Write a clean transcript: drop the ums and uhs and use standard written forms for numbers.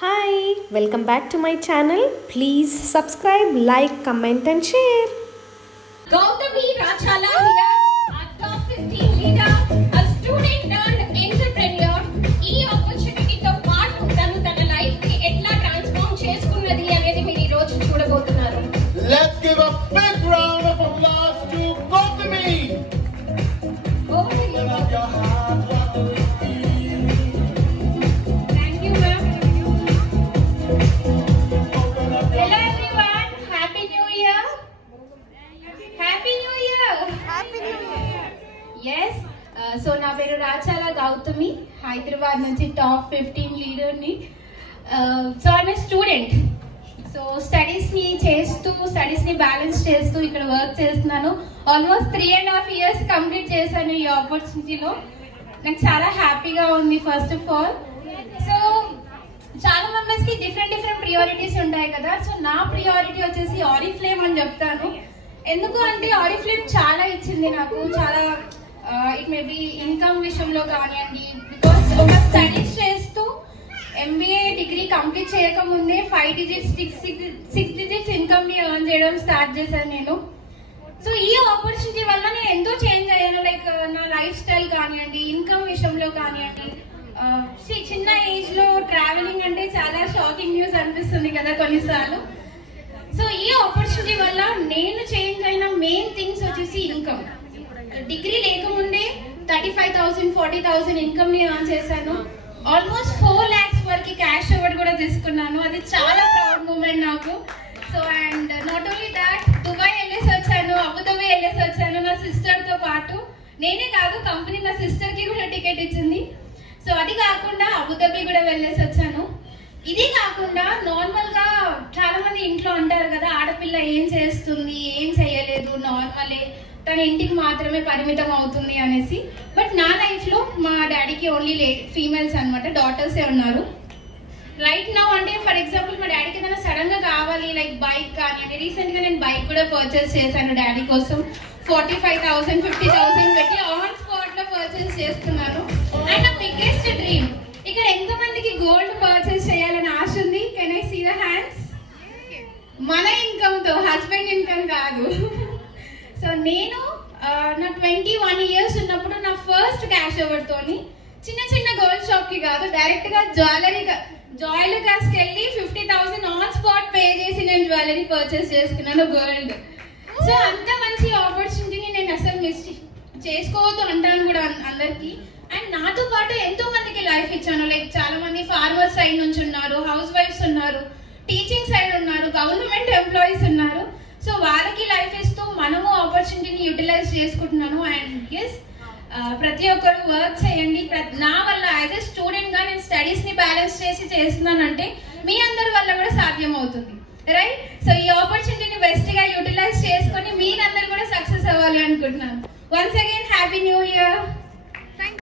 Hi, welcome back to my channel. Please subscribe, like, comment and share. Gautami Rachala here, a top 15 leader, a student turned entrepreneur. ఈ opportunity తో పాటు తను తన life ని ఎట్లా transform చేసుకున్నది అనేది మీరు ఈ రోజు చూడబోతున్నారు. Let's give a big round of applause to Gautami. Thank you, ma'am. Hello everyone, happy new year. Happy new year. Happy New Year. Yes, so నా పేరు రాచాల గౌతమి, హైదరాబాద్ నుంచి టాప్ 15 లీడర్ ని. So I'm a student. So studies ని balance చేస్తూ ఇక్కడ work చేస్తున్నాను. Almost 3.5 years complete చేశాను ఈ ఆపర్చునిటీలో. నాకు చాలా హ్యాపీగా ఉంది. ఫస్ట్ ఆఫ్ ఆల్, సో చాలా మెంబర్స్ కి డిఫరెంట్ ప్రియారిటీస్ ఉంటాయి కదా. సో నా ప్రియారిటీ వచ్చేసి ఆరిఫ్లేమ్ అని చెప్తాను. ఎందుకు అంటే ఆరిఫ్లేమ్ చాలా ఇచ్చింది నాకు. చాలా ఇట్ మే బి ఇన్కమ్ విషయంలో కానివ్వండి, బికాస్ ఒక స్టడీస్ చేస్తూ MBA డిగ్రీ కంప్లీట్ చేయకముందే 5 digits 6 digits ఇన్కమ్ ని ఎర్న్ చేయడం స్టార్ట్ చేశాను నేను. సో ఈ ఆపర్చునిటీ వల్ల నేను ఎంతో చేంజ్ అయ్యాను. లైక్ నా లైఫ్ స్టైల్ కానివ్వండి, ఇన్కమ్ విషయంలో కానివ్వండి. చిన్న ఏజ్ లో ట్రావెలింగ్ అంటే చాలా షాకింగ్ న్యూస్ అనిపిస్తుంది కదా కొన్నిసార్లు. సో ఈ ఆపర్చునిటీ వల్ల నేను చేంజ్ అయిన మెయిన్ థింగ్స్ వచ్చేసి ఇన్కమ్. డిగ్రీ లేకముందే 35,000 40,000 ఇన్కమ్ ని ఎర్న్ చేశాను. ఆల్మోస్ట్ 4 lakhs వరకు క్యాష్ అవార్డ్ కూడా తీసుకున్నాను. అది చాలా ప్రౌడ్ మూమెంట్ నాకు. So and not only that, Dubai వెళ్ళేసి వచ్చాను, అబుదాబి వెళ్ళేసి వచ్చాను నా సిస్టర్ తో పాటు. నేనే కాదు, కంపెనీ నా సిస్టర్ కి కూడా టికెట్ ఇచ్చింది. సో అది కాకుండా అబుదాబి కూడా వెళ్ళేసి వచ్చాను. ఇది కాకుండా నార్మల్ గా చాలా మంది ఇంట్లో అంటారు కదా, ఆడపిల్ల ఏం చేస్తుంది, ఏం చేయలేదు, నార్మలే, తన ఇంటికి మాత్రమే పరిమితం అవుతుంది అనేసి. బట్ నా లైఫ్ లో మా డాడీకి ఓన్లీ ఫీమేల్స్ అనమాట, డాటర్సే ఉన్నారు. రైట్ నౌ అంటే ఫర్ ఎగ్జాంపుల్ మా డాడీకి ఏదైనా సడన్ గా కావాలి, లైక్ బైక్ కానీ, రీసెంట్ గా నేను బైక్ కూడా పర్చేస్ చేశాను డాడీ కోసం. 45,000 50,000 పెట్టి ఆన్ స్పాట్ లో పర్చేస్ చేస్తున్నాను. అండ్ నా బిగ్గెస్ట్ డ్రీమ్, ఇక్కడ ఎంత మందికి గోల్డ్ పర్చేస్ చేయాలని ఆశ ఉంది? Can I see the hands? మన ఇన్కమ్ తో, హస్బెండ్ ఇన్కమ్ కాదు. సో నేను నా 21 years ఉన్నప్పుడు నా ఫస్ట్ క్యాష్ అవార్డ్ తోని చిన్న గోల్డ్ షాప్ కి కాదు, డైరెక్ట్ గా జ్యువెలరీస్ కి వెళ్ళి 50,000 ఆన్ స్పాట్ పే చేసి నేను జ్యువెలరీ పర్చేస్ చేసుకున్నాను, గోల్డ్. సో అంత మంచి ఆపర్చునిటీని నేను అసలు మిస్ చేసుకోవద్దు అంటాను కూడా అందరికి. అండ్ నాతో పాటు ఎంతో మందికి లైఫ్ ఇచ్చాను. లైక్ చాలా మంది ఫార్మర్ సైడ్ నుంచి ఉన్నారు, హౌస్ వైఫ్స్ ఉన్నారు, టీచింగ్ సైడ్ ఉన్నారు, గవర్నమెంట్ ఎంప్లాయీస్ ఉన్నారు. సో వాళ్ళకి లైఫ్ ఇస్తూ మనము ఆపర్చునిటీని యూటిలైజ్ చేసుకుంటున్నాను. అండ్ ఎస్, ప్రతి ఒక్కరు వర్క్ చేయండి. నా వల్ల యాజ్ ఎ స్టూడెంట్ గా నేను స్టడీస్ ని బ్యాలెన్స్ చేసి చేస్తున్నానంటే మీ అందరి వల్ల కూడా సాధ్యం అవుతుంది, రైట్? సో ఈ ఆపర్చునిటీని బెస్ట్ గా యూటిలైజ్ చేసుకొని మీరందరూ కూడా సక్సెస్ అవ్వాలి అనుకుంటున్నాను. Once again happy new year.